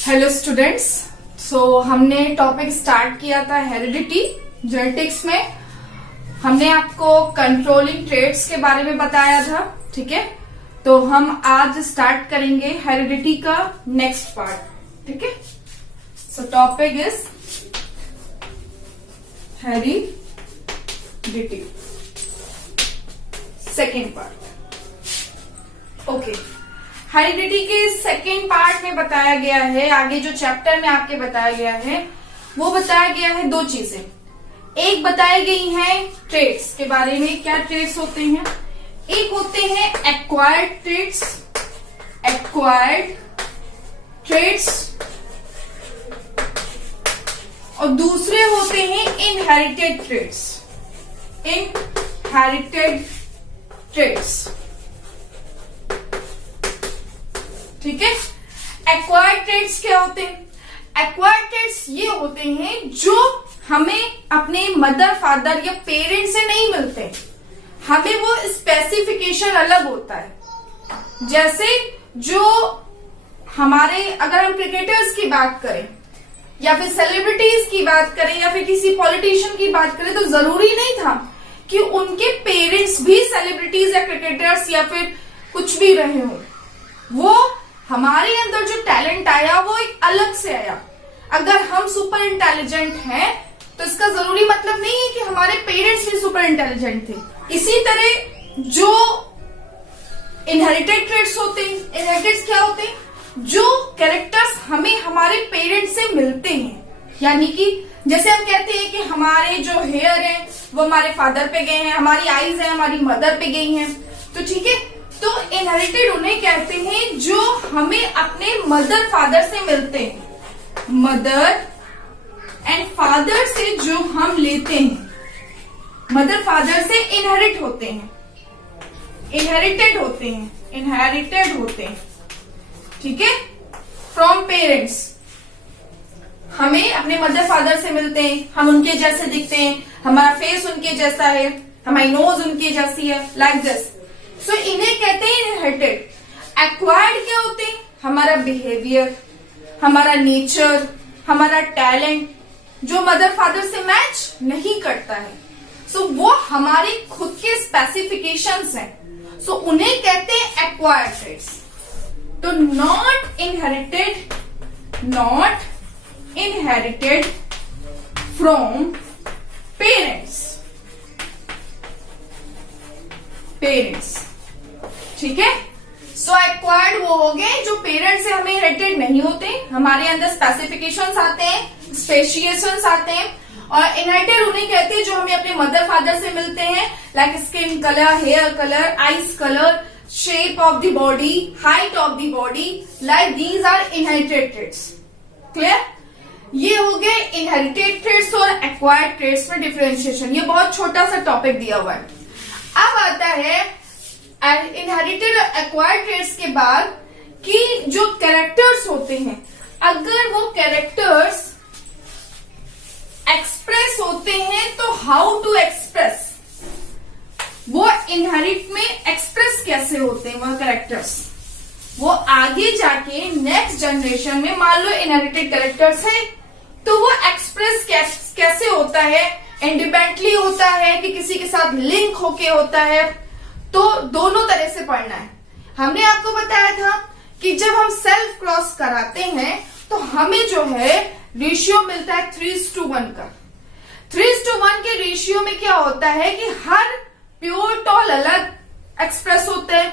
Hello students. हमने topic start किया था हेरिडिटी जेनेटिक्स में। हमने आपको कंट्रोलिंग ट्रेट्स के बारे में बताया था, ठीक है। तो हम आज स्टार्ट करेंगे हेरिडिटी का नेक्स्ट पार्ट, ठीक है। सो topic is heredity second part. Okay, heredity के सेकेंड पार्ट में बताया गया है, आगे जो चैप्टर में आपके बताया गया है वो बताया गया है दो चीजें। एक बताई गई है ट्रेट्स के बारे में, क्या ट्रेट्स होते हैं। एक होते हैं एक्वायर्ड ट्रेट्स और दूसरे होते हैं इनहेरिटेड ट्रेट्स, ठीक है। एक्वायर्ड ट्रेट्स क्या होते हैं? एक्वायर्ड ट्रेट्स ये होते हैं जो हमें अपने मदर फादर या पेरेंट्स से नहीं मिलते, हमें वो स्पेसिफिकेशन अलग होता है। जैसे जो हमारे, अगर हम क्रिकेटर्स की बात करें या फिर सेलिब्रिटीज की बात करें या फिर किसी पॉलिटिशियन की बात करें, तो जरूरी नहीं था कि उनके पेरेंट्स भी सेलिब्रिटीज या क्रिकेटर्स या फिर कुछ भी रहे हों। वो हमारे अंदर जो टैलेंट आया वो एक अलग से आया। अगर हम सुपर इंटेलिजेंट हैं तो इसका जरूरी मतलब नहीं है कि हमारे पेरेंट्स भी सुपर इंटेलिजेंट थे। इसी तरह जो इनहेरिटेड ट्रेट्स होते हैं, इनहेरिटेड क्या होते हैं? जो कैरेक्टर्स हमें हमारे पेरेंट्स से मिलते हैं। यानी कि जैसे हम कहते हैं कि हमारे जो हेयर है वो हमारे फादर पे गए हैं, हमारी आईज है हमारी मदर पे गई हैं, तो ठीक है। तो इनहेरिटेड उन्हें कहते हैं जो हमें अपने मदर फादर से मिलते हैं। मदर एंड फादर से जो हम लेते हैं, मदर फादर से इनहेरिटेड होते हैं, ठीक है। फ्रॉम पेरेंट्स हमें अपने मदर फादर से मिलते हैं, हम उनके जैसे दिखते हैं, हमारा फेस उनके जैसा है, हमारी नोज उनकी जैसी है, लाइक दिस। सो इन्हें कहते हैं इनहेरिटेड। एक्वायर्ड क्या होते हैं? हमारा बिहेवियर, हमारा नेचर, हमारा टैलेंट जो मदर फादर से मैच नहीं करता है, सो वो हमारे खुद के स्पेसिफिकेशंस हैं, सो उन्हें कहते हैं एक्वायर्ड ट्रेट्स। तो नॉट इनहेरिटेड फ्रॉम पेरेंट्स, ठीक है। सो एक्वायर्ड वो हो गए जो पेरेंट्स से हमें इनहेरिटेड नहीं होते, हमारे अंदर स्पेसिफिकेशंस आते हैं, स्पेशिएशंस आते हैं। और इनहेरिटेड उन्हें कहते हैं जो हमें अपने मदर फादर से मिलते हैं, like skin colour, hair colour, eyes colour, shape of the body, height of the body, like these are inherited traits. Clear? ये हो गए इनहेरिटेड ट्रेट्स और एक्वायर्ड ट्रेट्स में डिफरेंशिएशन। ये बहुत छोटा सा टॉपिक दिया हुआ है। अब आता है इनहेरिटेड एक्वायर्ड ट्रेट्स के बाद कि जो कैरेक्टर्स होते हैं, अगर वो कैरेक्टर्स एक्सप्रेस होते हैं तो हाउ टू एक्सप्रेस, वो इनहेरिट में एक्सप्रेस कैसे होते हैं वो कैरेक्टर्स, वो आगे जाके नेक्स्ट जनरेशन में, मान लो इनहेरिटेड कैरेक्टर्स है तो वो एक्सप्रेस कैसे होता है, इंडिपेंडेंटली होता है कि किसी के साथ लिंक होके होता है। तो दोनों तरह से पढ़ना है। हमने आपको बताया था कि जब हम सेल्फ क्रॉस कराते हैं तो हमें जो है रेशियो मिलता है 3:1 का। 3:1 के रेशियो में क्या होता है कि हर प्योर टॉल अलग एक्सप्रेस होता है,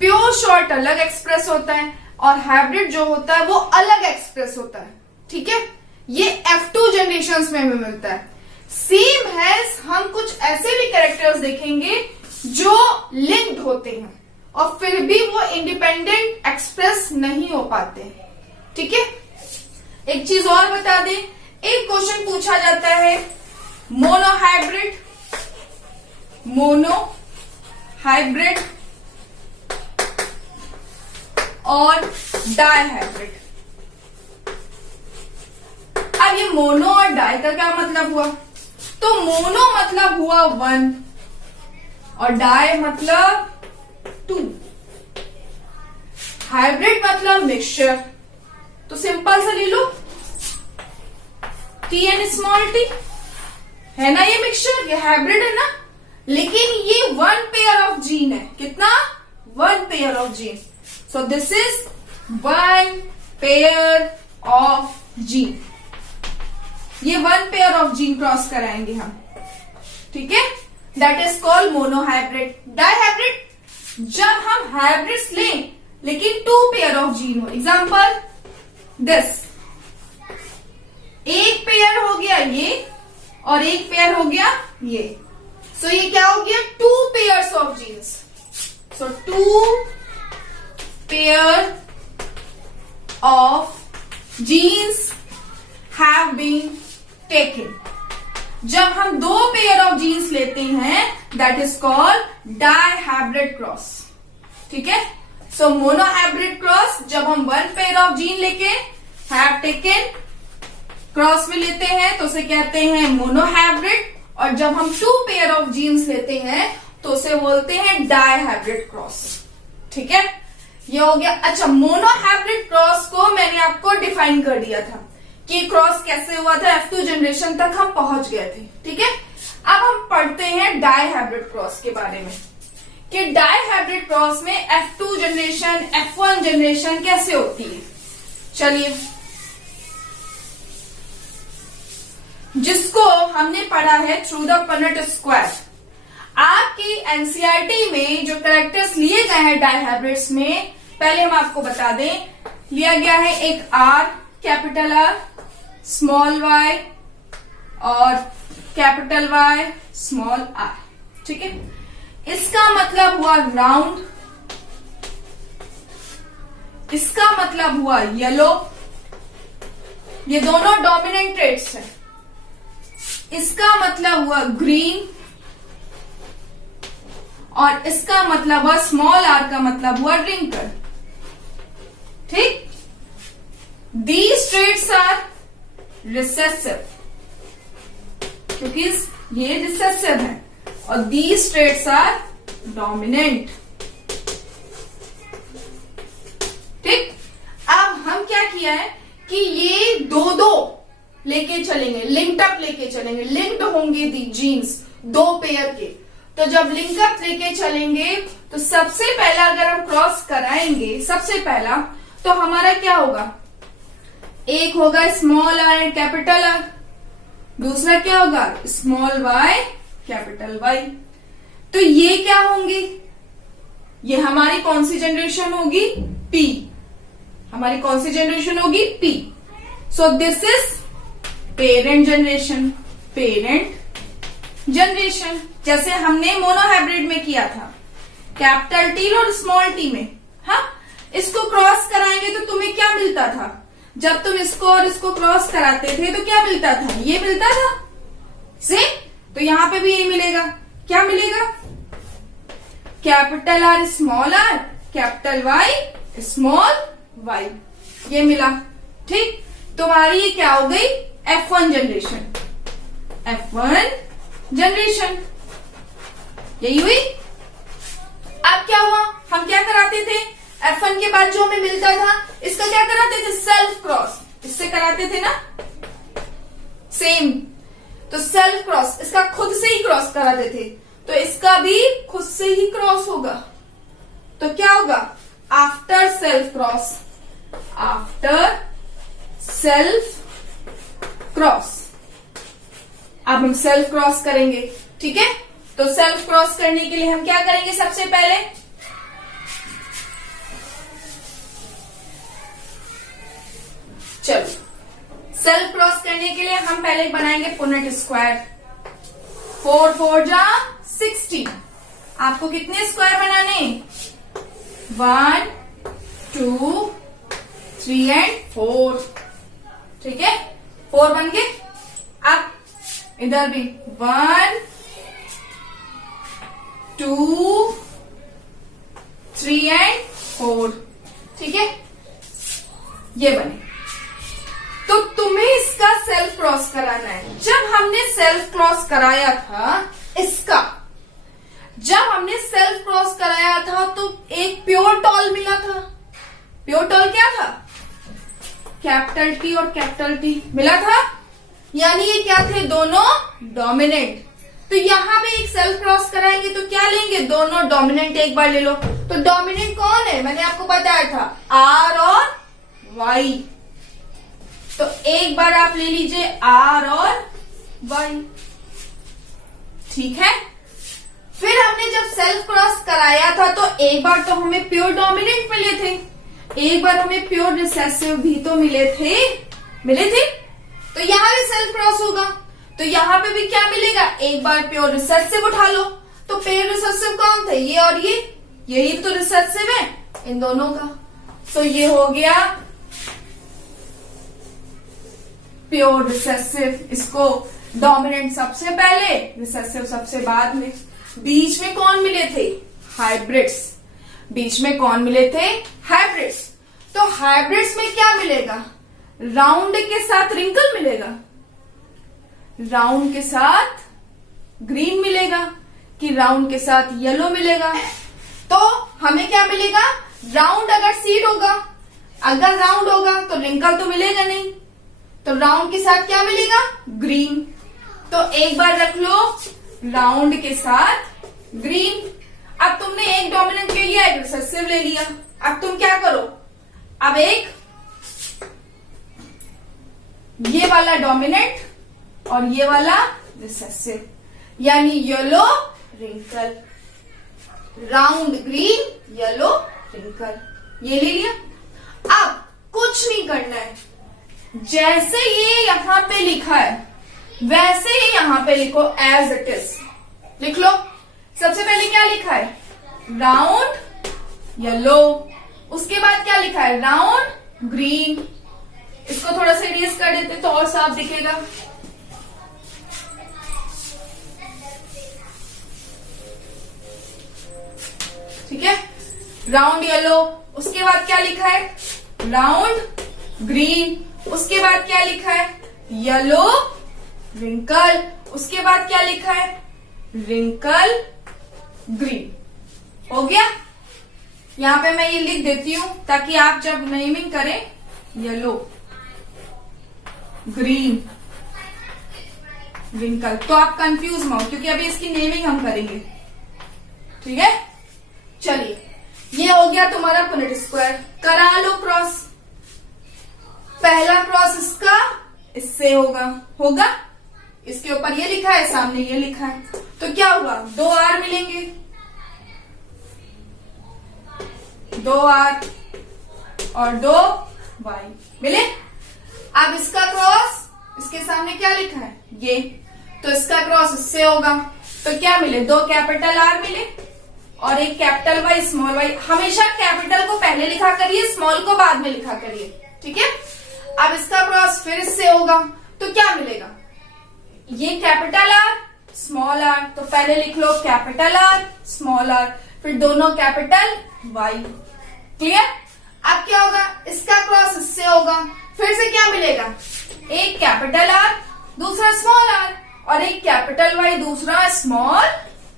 प्योर शॉर्ट अलग एक्सप्रेस होता है और हाइब्रिड जो होता है वो अलग एक्सप्रेस होता है, ठीक है। ये F2 जनरेशंस में हमें मिलता है। सेम है, हम कुछ ऐसे भी कैरेक्टर्स देखेंगे जो लिंक्ड होते हैं और फिर भी वो इंडिपेंडेंट एक्सप्रेस नहीं हो पाते, ठीक है। एक चीज और बता दें, एक क्वेश्चन पूछा जाता है मोनो हाइब्रिड और डाई हाइब्रिड। अब ये मोनो और डाई का क्या मतलब हुआ? तो मोनो मतलब हुआ 1 और डाई मतलब 2। हाइब्रिड मतलब मिक्सचर, तो सिंपल सा ले लो Tn स्मॉल t, है ना ये मिक्सचर, ये हाइब्रिड है ना, लेकिन ये 1 पेयर ऑफ जीन है। कितना? 1 pair of gene. So this is 1 pair of gene. ये 1 पेयर ऑफ जीन क्रॉस कराएंगे हम, ठीक है, that is called monohybrid. Dihybrid जब हम हाइब्रिड्स लें लेकिन 2 पेयर ऑफ जीन हो। एग्जांपल दिस, एक पेयर हो गया ये और एक पेयर हो गया ये, सो ये क्या हो गया? 2 pairs of genes. So 2 pair of genes have been taken. जब हम 2 पेयर ऑफ जीन्स लेते हैं that is called dihybrid cross, ठीक है। सो मोनोहाइब्रिड क्रॉस जब हम 1 पेयर ऑफ जीन लेके हैव टेकन क्रॉस में लेते हैं तो उसे कहते हैं मोनोहाइब्रिड, और जब हम 2 पेयर ऑफ जीन्स लेते हैं तो उसे बोलते हैं डाइहाइब्रिड क्रॉस, ठीक है। ये हो गया। अच्छा, मोनोहाइब्रिड क्रॉस को मैंने आपको डिफाइन कर दिया था कि क्रॉस कैसे हुआ था, F2 जनरेशन तक हम पहुंच गए थे, ठीक है। अब हम पढ़ते हैं डाइहाइब्रिड क्रॉस के बारे में कि डाइहाइब्रिड क्रॉस में F2 जनरेशन F1 जनरेशन कैसे होती है। चलिए, जिसको हमने पढ़ा है थ्रू द पनेट स्क्वायर। आपकी एनसीईआरटी में जो कैरेक्टर्स लिए गए हैं डाइहाइब्रिड्स में, पहले हम आपको बता दें, लिया गया है एक R, capital R, small y और कैपिटल Y, स्मॉल r, ठीक है। इसका मतलब हुआ राउंड, इसका मतलब हुआ येलो, ये दोनों डोमिनेंट ट्रेट्स हैं। इसका मतलब हुआ ग्रीन और इसका मतलब हुआ स्मॉल r का मतलब हुआ रिंकल, ठीक। These traits are recessive क्योंकि ये रिसेसिव है, और these traits are dominant, ठीक। अब हम क्या किया है कि ये दो लेके चलेंगे, लिंक्ड अप लेके चलेंगे, लिंक्ड होंगे दी जीन्स 2 पेयर के। तो जब लिंकअप लेके चलेंगे तो सबसे पहला अगर हम क्रॉस कराएंगे, सबसे पहला तो हमारा क्या होगा, एक होगा small r and capital R, दूसरा क्या होगा स्मॉल y कैपिटल Y। तो ये क्या होंगे, ये हमारी कौन सी जनरेशन होगी, P, हमारी कौन सी जनरेशन होगी, P। So this is parent generation, parent generation, जैसे हमने मोनोहाइब्रिड में किया था, कैपिटल T और स्मॉल t में। हाँ, इसको क्रॉस कराएंगे तो तुम्हें क्या मिलता था, जब तुम इसको और इसको क्रॉस कराते थे तो क्या मिलता था, ये मिलता था सेम। तो यहां पे भी यही मिलेगा, क्या मिलेगा, capital R small r, capital Y small y, ये मिला, ठीक। तुम्हारी ये क्या हो गई, F1 जनरेशन, F1 जनरेशन, यही हुई। अब क्या हुआ, हम क्या कराते थे, F1 के बाद जो हमें मिलता था इसका क्या कराते थे, सेल्फ क्रॉस, इससे कराते थे ना, सेम। तो सेल्फ क्रॉस, इसका खुद से ही क्रॉस कराते थे, तो इसका भी खुद से ही क्रॉस होगा। तो क्या होगा, after self cross, after self cross, अब हम सेल्फ क्रॉस करेंगे, ठीक है। तो सेल्फ क्रॉस करने के लिए हम क्या करेंगे, सबसे पहले चलो सेल्फ क्रॉस करने के लिए हम पहले बनाएंगे पुनेट स्क्वायर। 4 4 जा 16। आपको कितने स्क्वायर बनाने, 1 2 3 एंड 4, ठीक है, 4 बन गए। अब इधर भी 1 2 3 एंड 4, ठीक है, ये बने। तो तुम्हें इसका सेल्फ क्रॉस कराना है। जब हमने सेल्फ क्रॉस कराया था इसका, जब हमने सेल्फ क्रॉस कराया था तो एक प्योर टॉल मिला था। प्योर टॉल क्या था, कैपिटल टी और कैपिटल टी मिला था, यानी ये क्या थे, दोनों डोमिनेंट। तो यहां पे एक सेल्फ क्रॉस कराएंगे तो क्या लेंगे, दोनों डोमिनेंट एक बार ले लो। तो डोमिनेंट कौन है, मैंने आपको बताया था आर और वाई। तो एक बार आप ले लीजिए आर और वाई, ठीक है। फिर हमने जब सेल्फ क्रॉस कराया था तो एक बार तो हमें प्योर डोमिनेंट मिले थे, एक बार हमें प्योर रिसेसिव भी तो मिले थे। तो यहां भी सेल्फ क्रॉस होगा, तो यहां पे भी क्या मिलेगा, एक बार प्योर रिसेसिव उठा लो। तो प्योर रिसेसिव कौन थे, ये और ये, यही तो रिसेसिव है इन दोनों का। सो ये हो गया प्योर रिसेसिव, इसको डोमिनेंट सबसे पहले, रिसेसिव सबसे बाद में। बीच में कौन मिले थे, हाइब्रिड्स। बीच में कौन मिले थे, हाइब्रिड्स। तो हाइब्रिड्स में क्या मिलेगा, राउंड के साथ रिंकल मिलेगा, राउंड के साथ ग्रीन मिलेगा, कि राउंड के साथ येलो मिलेगा। तो हमें क्या मिलेगा, राउंड अगर सीड होगा, अगर राउंड होगा तो रिंकल तो मिलेगा नहीं, तो राउंड के साथ क्या मिलेगा, ग्रीन। तो एक बार रख लो राउंड के साथ ग्रीन। अब तुमने एक डोमिनेंट ले लिया, एक रिसेसिव ले लिया। अब तुम क्या करो, अब एक ये वाला डोमिनेंट और ये वाला रिसेसिव, यानी yellow wrinkle, round green yellow wrinkle, ये ले लिया। अब कुछ नहीं करना है, जैसे ये यहां पे लिखा है वैसे ही यहां पे लिखो, एज इट इज लिख लो। सबसे पहले क्या लिखा है, राउंड येलो, उसके बाद क्या लिखा है, राउंड ग्रीन। इसको थोड़ा सा इरेज कर देते तो और साफ दिखेगा। ठीक है, राउंड येलो, उसके बाद क्या लिखा है, राउंड ग्रीन, उसके बाद क्या लिखा है, येलो रिंकल, उसके बाद क्या लिखा है, रिंकल ग्रीन। हो गया। यहां पे मैं ये लिख देती हूं ताकि आप जब नेमिंग करें, येलो ग्रीन रिंकल, तो आप कंफ्यूज मत हो, क्योंकि अभी इसकी नेमिंग हम करेंगे। ठीक है, चलिए ये हो गया तुम्हारा पुनेट स्क्वायर। करा लो क्रॉस, पहला क्रॉस इसका इससे होगा, इसके ऊपर ये लिखा है, सामने ये लिखा है, तो क्या हुआ, 2 आर मिलेंगे, 2 आर और 2 वाई मिले। अब इसका क्रॉस, इसके सामने क्या लिखा है, ये, तो इसका क्रॉस इससे होगा, तो क्या मिले, 2 कैपिटल आर मिले और एक कैपिटल वाई स्मॉल वाई। हमेशा कैपिटल को पहले लिखा करिए, स्मॉल को बाद में लिखा करिए। ठीक है, अब इसका क्रॉस फिर इससे होगा, तो क्या मिलेगा, ये कैपिटल आर स्मॉल आर, तो पहले लिख लो कैपिटल आर स्मॉल आर, फिर दोनों कैपिटल वाई। क्लियर। अब क्या होगा, इसका क्रॉस इससे होगा, फिर से क्या मिलेगा, एक कैपिटल आर दूसरा स्मॉल आर और एक कैपिटल वाई दूसरा स्मॉल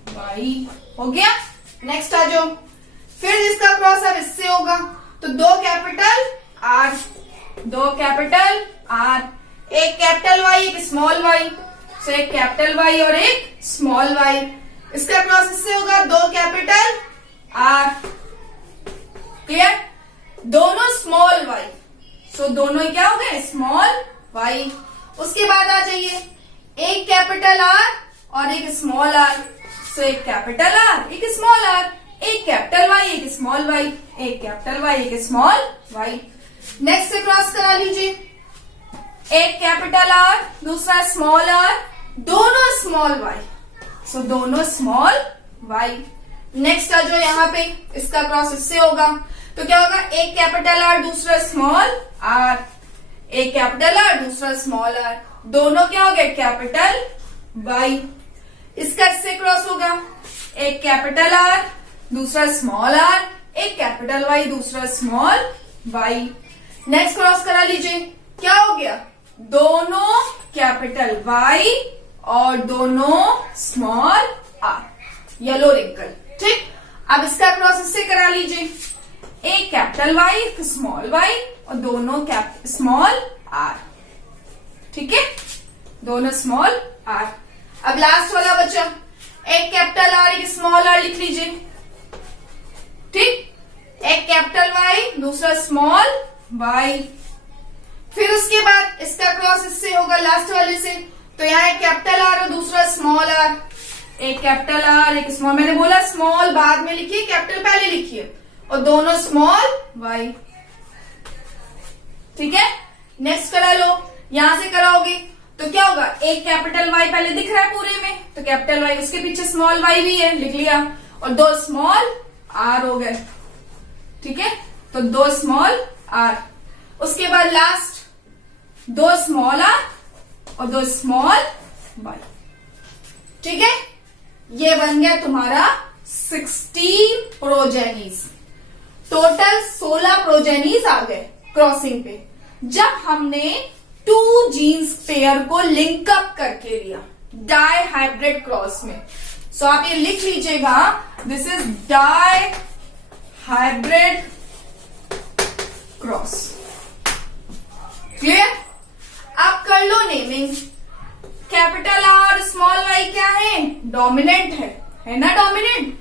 वाई। हो गया। नेक्स्ट आ जाओ, फिर इसका क्रॉस अब इससे होगा, तो 2 कैपिटल आर, 2 कैपिटल आर, एक कैपिटल वाई एक स्मॉल वाई, तो एक कैपिटल वाई और एक स्मॉल वाई। इसका क्रॉस इससे होगा, 2 कैपिटल आर। क्लियर, दोनों स्मॉल वाई, सो दोनों क्या हो गए, स्मॉल वाई। उसके बाद आ जाइए, एक कैपिटल आर और एक स्मॉल आर, सो एक कैपिटल आर एक स्मॉल आर, एक कैपिटल वाई एक स्मॉल वाई, एक कैपिटल वाई एक स्मॉल वाई। नेक्स्ट से क्रॉस करा लीजिए, एक कैपिटल आर दूसरा स्मॉल आर, दोनों स्मॉल वाई, सो दोनों स्मॉल वाई। नेक्स्ट आ जाओ यहाँ पे, इसका क्रॉस इससे होगा, तो क्या होगा, एक कैपिटल आर दूसरा स्मॉल आर, एक कैपिटल आर दूसरा स्मॉल आर, दोनों क्या हो गए, कैपिटल वाई। इसका इससे क्रॉस होगा, एक कैपिटल आर दूसरा स्मॉल आर, एक कैपिटल वाई दूसरा स्मॉल वाई। नेक्स्ट क्रॉस करा लीजिए, क्या हो गया, दोनों कैपिटल वाई और दोनों स्मॉल आर, येलो रिंकल। ठीक, अब इसका क्रॉस इससे करा लीजिए, एक कैपिटल वाई एक स्मॉल वाई और दोनों स्मॉल आर। ठीक है, दोनों स्मॉल आर। अब लास्ट वाला बचा, एक कैपिटल आर एक स्मॉल आर लिख लीजिए। ठीक, एक कैपिटल वाई दूसरा स्मॉल वाई। फिर उसके बाद इसका क्रॉस इससे होगा लास्ट वाले से, तो यहाँ एक कैपिटल आर और दूसरा स्मॉल आर। एक कैपिटल आर एक स्मॉल, मैंने बोला स्मॉल बाद में लिखिए, कैपिटल पहले लिखिए, और दोनों स्मॉल वाई। ठीक है, नेक्स्ट करा लो, यहां से कराओगे तो क्या होगा, एक कैपिटल वाई पहले दिख रहा है पूरे में, तो कैपिटल वाई उसके पीछे स्मॉल वाई भी है, लिख लिया, और दो स्मॉल आर हो गए। ठीक है, तो दो स्मॉल आर। उसके बाद लास्ट दो स्मॉल आर और दो स्मॉल वाई। ठीक है, ये बन गया तुम्हारा 16 प्रोजेनीज। टोटल 16 प्रोजेनीज आ गए क्रॉसिंग पे, जब हमने 2 जीन्स पेयर को लिंकअप करके लिया डाई हाइब्रिड क्रॉस में। सो आप ये लिख लीजिएगा, this is dihybrid cross. Clear? आप कर लो naming. Capital R small Y क्या है, डोमिनेंट है ना, डोमिनेंट।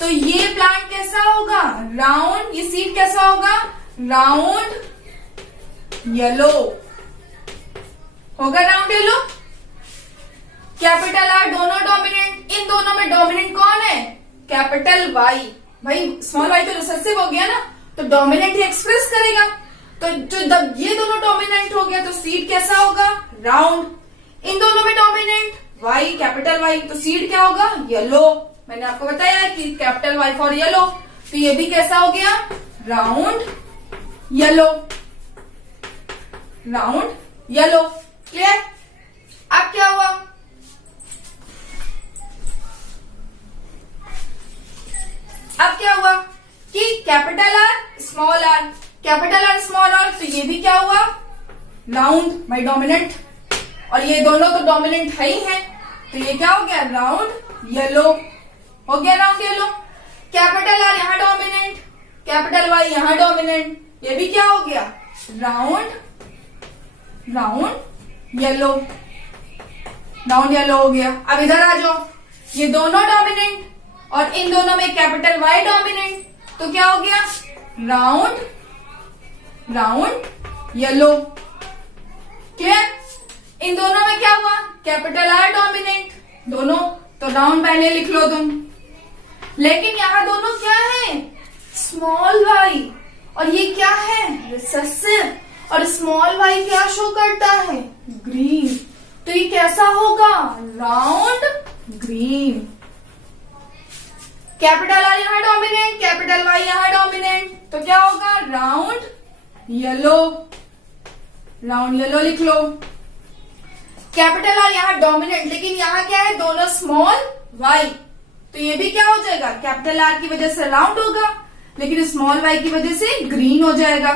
तो ये प्लांट कैसा होगा, राउंड, ये सीड कैसा होगा, राउंड येलो होगा, राउंड येलो। कैपिटल आर दोनों डोमिनेंट, इन दोनों में डोमिनेंट कौन है, कैपिटल वाई। भाई स्मॉल वाई तो रिसेसिव हो गया ना, तो डोमिनेंट ही एक्सप्रेस करेगा। तो जब ये दोनों डोमिनेंट हो गया तो सीड कैसा होगा, राउंड। इन दोनों में डोमिनेंट वाई, कैपिटल वाई, तो सीड क्या होगा, येलो। मैंने आपको बताया कि कैपिटल वाई फॉर येलो, तो ये भी कैसा हो गया, round yellow, round yellow. Clear? अब क्या हुआ, अब क्या हुआ कि capital R small R, capital R small R, तो ये भी क्या हुआ, राउंड बाई डोमिनेंट, और ये दोनों तो डोमिनेंट है ही है, तो ये क्या हो गया, राउंड येलो हो गया, राउंड येलो। कैपिटल आर यहाँ डोमिनेंट, कैपिटल वाई यहाँ डोमिनेंट, ये भी क्या हो गया, राउंड येलो, राउंड येलो हो गया। अब इधर आ जाओ, ये दोनों डोमिनेंट और इन दोनों में कैपिटल वाई डोमिनेंट, तो क्या हो गया, राउंड येलो। क्लियर? इन दोनों में क्या हुआ, कैपिटल आर डोमिनेंट दोनों, तो राउंड पहले लिख लो तुम। लेकिन यहाँ दोनों क्या है, स्मॉल वाई, और ये क्या है, रिसेसिव, और स्मॉल वाई क्या शो करता है, ग्रीन, तो ये कैसा होगा, राउंड ग्रीन। कैपिटल आर यहाँ डोमिनेंट, कैपिटल वाई यहाँ डोमिनेंट, तो क्या होगा, राउंड येलो, राउंड येलो लिख लो। कैपिटल आर यहाँ डोमिनेंट, लेकिन यहाँ क्या है, दोनों स्मॉल वाई, तो ये भी क्या हो जाएगा, कैपिटल आर की वजह से राउंड होगा, लेकिन स्मॉल वाई की वजह से ग्रीन हो जाएगा,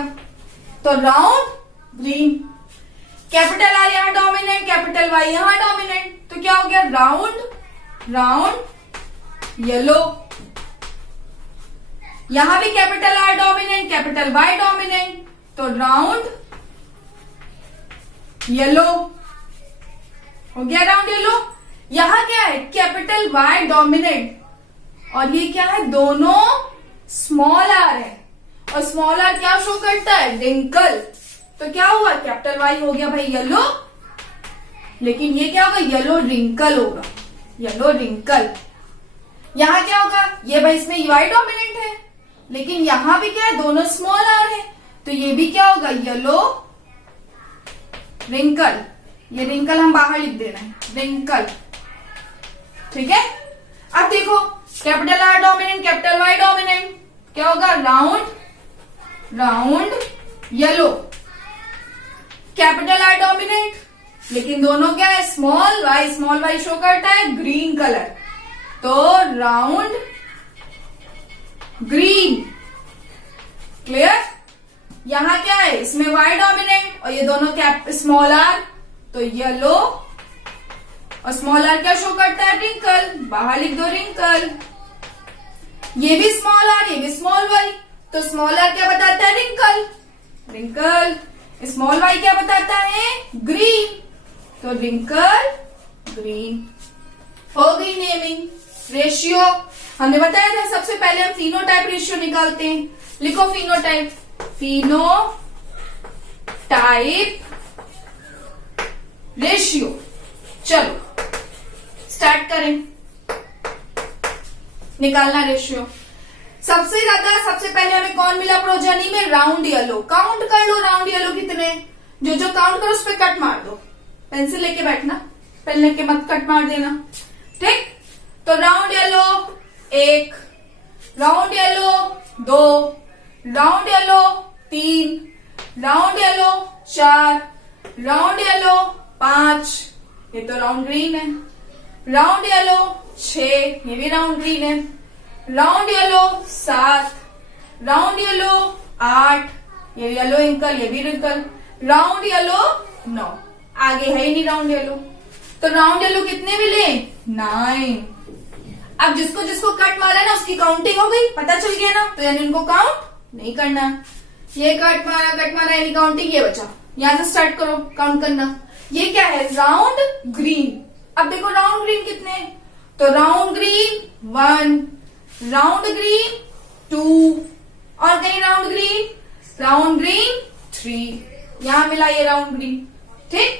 तो राउंड ग्रीन। कैपिटल आर यहाँ डोमिनेंट, कैपिटल वाई यहाँ डोमिनेंट, तो क्या हो गया, राउंड येलो। यहां भी capital R dominant, capital Y dominant, तो राउंड येलो हो गया, राउंड येलो। यहां क्या है, कैपिटल वाई डोमिनेंट, और ये क्या है, दोनों स्मॉल आर है, और स्मॉल आर क्या शो करता है, रिंकल, तो क्या हुआ, कैपिटल वाई हो गया भाई येलो, लेकिन ये क्या होगा, येलो रिंकल होगा, येलो रिंकल। यहां क्या होगा, ये भाई इसमें वाई डोमिनेंट है, लेकिन यहां भी क्या है, दोनों स्मॉल आर है, तो ये भी क्या होगा, येलो रिंकल। ये रिंकल हम बाहर लिख देना है, रिंकल। ठीक है, अब देखो, capital R dominant, capital Y dominant, क्या होगा, round yellow. Capital R dominant, लेकिन दोनों क्या है, स्मॉल वाई शो करता है ग्रीन कलर, तो राउंड ग्रीन। क्लियर? यहां क्या है, इसमें वाई डोमिनेंट और ये दोनों स्मॉल आर, तो येलो, और स्मॉल आर क्या शो करता है, रिंकल, बाहर लिख दो रिंकल। ये भी स्मॉल आर, ये भी स्मॉल वाई, तो स्मॉल आर क्या बताता है, रिंकल, स्मॉल वाई क्या बताता है? ग्रीन। तो रिंकल ग्रीन हो गई नेमिंग। रेशियो हमने बताया था सबसे पहले हम फिनोटाइप रेशियो निकालते हैं। लिखो फिनोटाइप। Phenotype ratio. चलो स्टार्ट करें निकालना रेशियो। सबसे पहले हमें कौन मिला प्रोजनी में? Round yellow. काउंट कर लो राउंड येलो कितने, जो काउंट करो उस पर कट मार दो। पेंसिल लेके बैठना, पेन लेके मत कट मार देना, ठीक। तो round yellow 1, round yellow 2, round yellow 3, round yellow 4, round yellow 5, ये तो राउंड ग्रीन है। राउंड येलो 6, ये भी राउंड ग्रीन है। राउंड येलो 7, राउंड येलो 8, ये येलो रिंकल, ये भी रिंकल। राउंड येलो 9, आगे है ही नहीं राउंड येलो। तो राउंड येलो कितने मिले? 9। अब जिसको जिसको कट मारा ना उसकी काउंटिंग हो गई, पता चल गया ना, तो यानी इनको काउंट नहीं करना। ये कट मारा यानी काउंटिंग, ये बचा। यहां से स्टार्ट करो काउंट करना। ये क्या है? Round green. अब देखो राउंड ग्रीन कितने? तो राउंड ग्रीन 1, राउंड ग्रीन 2, और कहीं राउंड ग्रीन 3। यहां मिला ये राउंड ग्रीन, ठीक।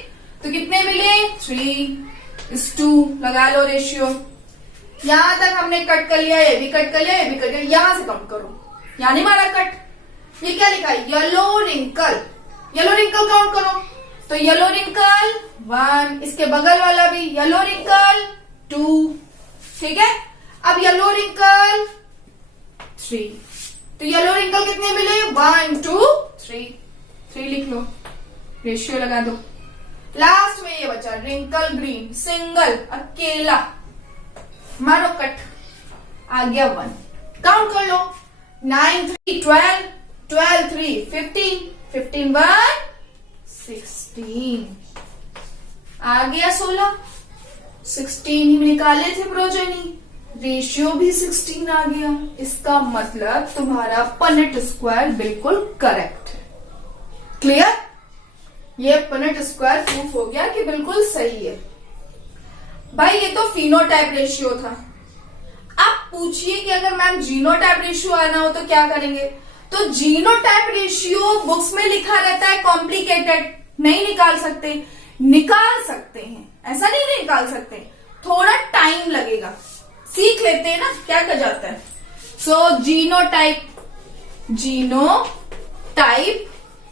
तो कितने मिले? 3:2 लगा लो रेशियो। यहां तक हमने कट कर लिया, ये भी कट कर लिया, ये भी कट लिया। यहां से काउंट करो, यहां नहीं मारा कट। ये क्या लिखा है? Yellow wrinkle. Yellow wrinkle count करो। तो येलो रिंकल 1, इसके बगल वाला भी येलो रिंकल 2, ठीक है। अब येलो रिंकल 3। तो येलो रिंकल कितने मिले? 1 2 3 लिख लो, रेशियो लगा दो। लास्ट में ये बचा रिंकल ग्रीन, सिंगल अकेला, मारो कट, आ गया 1। काउंट कर लो, 9 3 12, 12 3 15, 15 1 16, आ गया 16। 16 ही निकाले थे प्रोजनी, रेशियो भी 16 आ गया। इसका मतलब तुम्हारा पनेट स्क्वायर बिल्कुल करेक्ट है। क्लियर? ये पनेट स्क्वायर प्रूफ हो गया कि बिल्कुल सही है। भाई ये तो फिनोटाइप रेशियो था। अब पूछिए कि अगर मैम जीनोटाइप रेशियो आना हो तो क्या करेंगे? तो जीनोटाइप रेशियो बुक्स में लिखा रहता है कॉम्प्लिकेटेड, नहीं निकाल सकते। निकाल सकते हैं, ऐसा नहीं निकाल सकते, थोड़ा टाइम लगेगा, सीख लेते हैं ना क्या कर जाता है। सो जीनोटाइप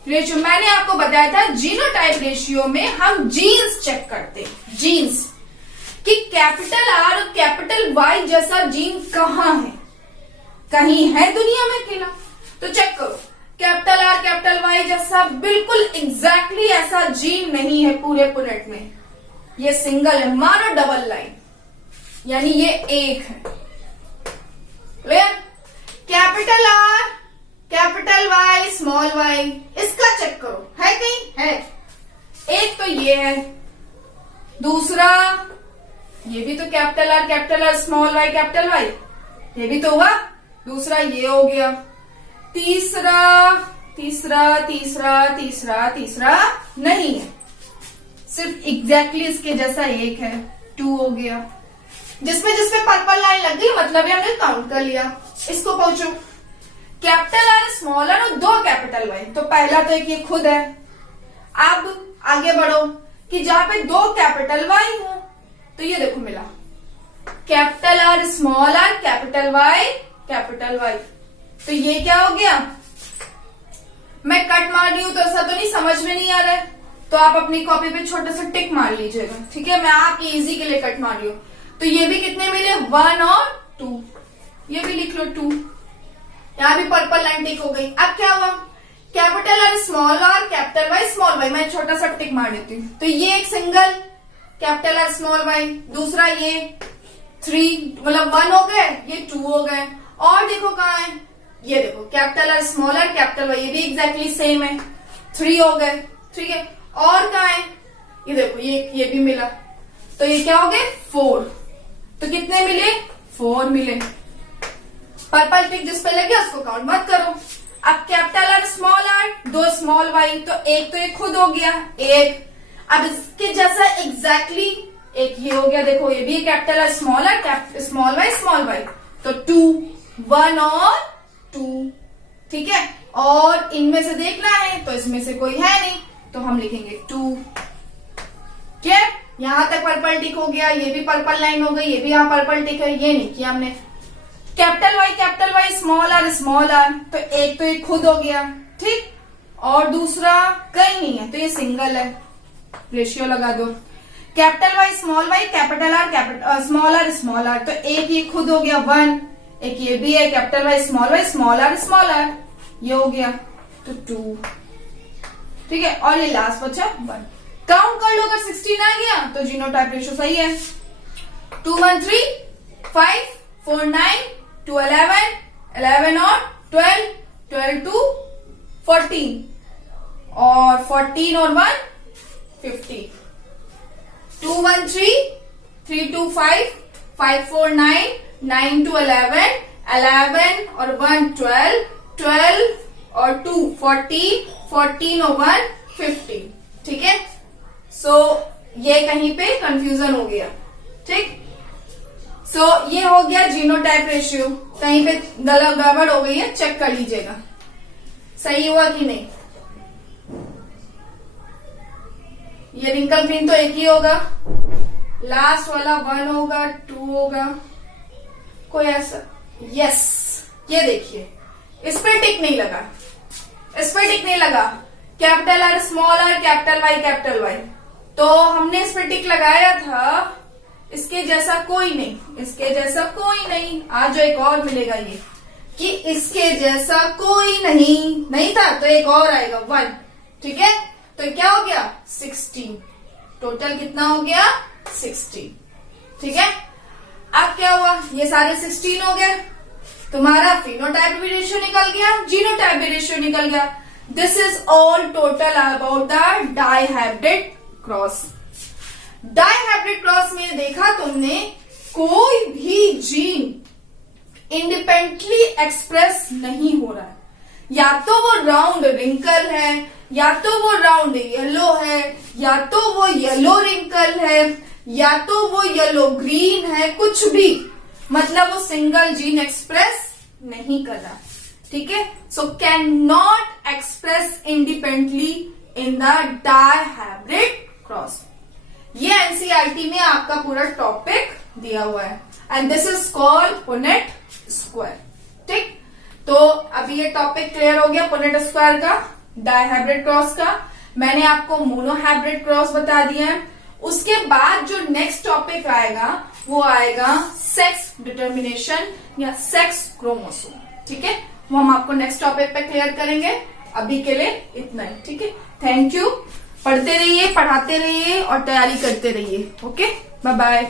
रेशियो मैंने आपको बताया था। जीनोटाइप रेशियो में हम जीन्स चेक करते हैं, जीन्स कि कैपिटल आर और कैपिटल वाई जैसा जीन कहाँ है, कहीं है दुनिया में अकेला? तो चेक करो, कैपिटल आर कैपिटल वाई जैसा बिल्कुल एग्जैक्टली ऐसा जीन नहीं है पूरे पुनेट में। ये सिंगल है, मारो डबल लाइन, यानी ये एक है। Clear? Capital R capital Y small Y, इसका चेक करो, है कहीं? है। एक तो ये है, दूसरा ये भी तो capital R small Y capital Y, ये भी तो हुआ। दूसरा ये हो गया। तीसरा नहीं है, सिर्फ एग्जैक्टली इसके जैसा एक है, 2 हो गया। जिसमें पर्पल लाइन लग गई मतलब ये हमने काउंट कर लिया। इसको पूछो कैपिटल आर स्मॉल आर और 2 कैपिटल वाई, तो पहला तो एक ये खुद है। अब आगे बढ़ो कि जहां पे 2 कैपिटल वाई हो, तो ये देखो मिला capital R small R capital Y. तो ये क्या हो गया? मैं कट मार रही हूं तो ऐसा तो नहीं समझ में नहीं आ रहा है, तो आप अपनी कॉपी पे छोटा सा टिक मार लीजिएगा, ठीक है। मैं आपकी इजी के लिए कट मार रही हूं। तो ये भी कितने मिले? 1 और 2, ये भी लिख लो 2। यहां भी पर्पल लाइन टिक हो गई। अब क्या हुआ? Capital R small R capital Y small Y, मैं छोटा सा टिक मार देती हूँ। तो ये एक single capital R small Y, दूसरा ये 3 मतलब 1 हो गए, ये 2 हो गए। और देखो कहाँ है? ये देखो capital R small R capital Y, ये भी एग्जैक्टली सेम है, 3 हो गए, ठीक है। और कहाँ है? ये देखो ये भी मिला, तो ये क्या हो गए? 4। तो कितने मिले? 4 मिले। पर्पल टिक जिस पे लगे उसको काउंट मत करो। अब कैपिटल आर स्मॉल आर, दो स्मॉल वाई, तो एक तो ये खुद हो गया एक। अब इसके जैसा एग्जैक्टली एक ये हो गया, देखो ये भी capital R small R small Y, तो 2 1 और 2, ठीक है। और इनमें से देखना है तो इसमें से कोई है नहीं, तो हम लिखेंगे 2। क्या यहां तक पर्पल टिक हो गया, ये भी पर्पल लाइन हो गई, ये भी यहाँ पर्पल टिक है, ये नहीं किया हमने। कैपिटल वाई स्मॉल आर, तो एक तो ये खुद हो गया, ठीक, और दूसरा कहीं नहीं है, तो ये सिंगल है, रेशियो लगा दो। Capital Y capital R small R, तो एक ये खुद हो गया 1, एक ये भी है कैपिटल वाई स्मॉल आर, ये हो गया तो 2, ठीक है। और ये लास्ट बचा 1। काउंट कर लो, अगर 16 आ गया तो जीनोटाइप रेशियो सही है। 2 1 3 5 4 9 2 11 11 और 12 12 2 14 और 14 और 1 50। 2 1 3 3 2 5 5 4 9 9 2 11 11 और 1 12 12 और 2 14 14 और 1 50, ठीक है। सो ये कहीं पे कंफ्यूजन हो गया, ठीक। सो ये हो गया जीनोटाइप रेशियो, कहीं पे गलत गड़बड़ हो गई है, चेक कर लीजिएगा सही हुआ कि नहीं। ये रिंकल पिन तो एक ही होगा, लास्ट वाला 1 होगा 2 होगा, कोई ऐसा, यस ये देखिए इस पे टिक नहीं लगा, इस पे टिक नहीं लगा, capital R small R capital Y, तो हमने इस पे टिक लगाया था, इसके जैसा कोई नहीं, इसके जैसा कोई नहीं। आज एक और मिलेगा ये कि इसके जैसा कोई नहीं था, तो एक और आएगा 1, ठीक है। तो क्या हो गया 16, टोटल कितना हो गया 16, ठीक है। अब क्या हुआ, ये सारे 16 हो गए, तुम्हारा फिनोटाइप भी रेशियो निकल गया, जीनोटाइप भी रेशियो निकल गया। This is all total about the dihybrid cross. Dihybrid cross में देखा तुमने, कोई भी जीन इंडिपेंडेंटली एक्सप्रेस नहीं हो रहा है, या तो वो राउंड रिंकल है, या तो वो राउंड येलो है, या तो वो येलो रिंकल है, या तो वो येलो ग्रीन है, कुछ भी, मतलब वो सिंगल जीन एक्सप्रेस नहीं कर रहा, ठीक है। So can not express independently in the dihybrid cross. ये एनसीईआरटी में आपका पूरा टॉपिक दिया हुआ है, and this is called Punnett square, ठीक। तो अभी ये टॉपिक क्लियर हो गया पुनेट स्क्वायर का, डाइहाइब्रिड क्रॉस का। मैंने आपको मोनोहाइब्रिड क्रॉस बता दिया है। उसके बाद जो नेक्स्ट टॉपिक आएगा वो आएगा सेक्स डिटर्मिनेशन या सेक्स क्रोमोसोम, ठीक है। वो हम आपको नेक्स्ट टॉपिक पे क्लियर करेंगे। अभी के लिए इतना ही, ठीक है। Thank you. पढ़ते रहिए, पढ़ाते रहिए और तैयारी करते रहिए। Okay, bye bye.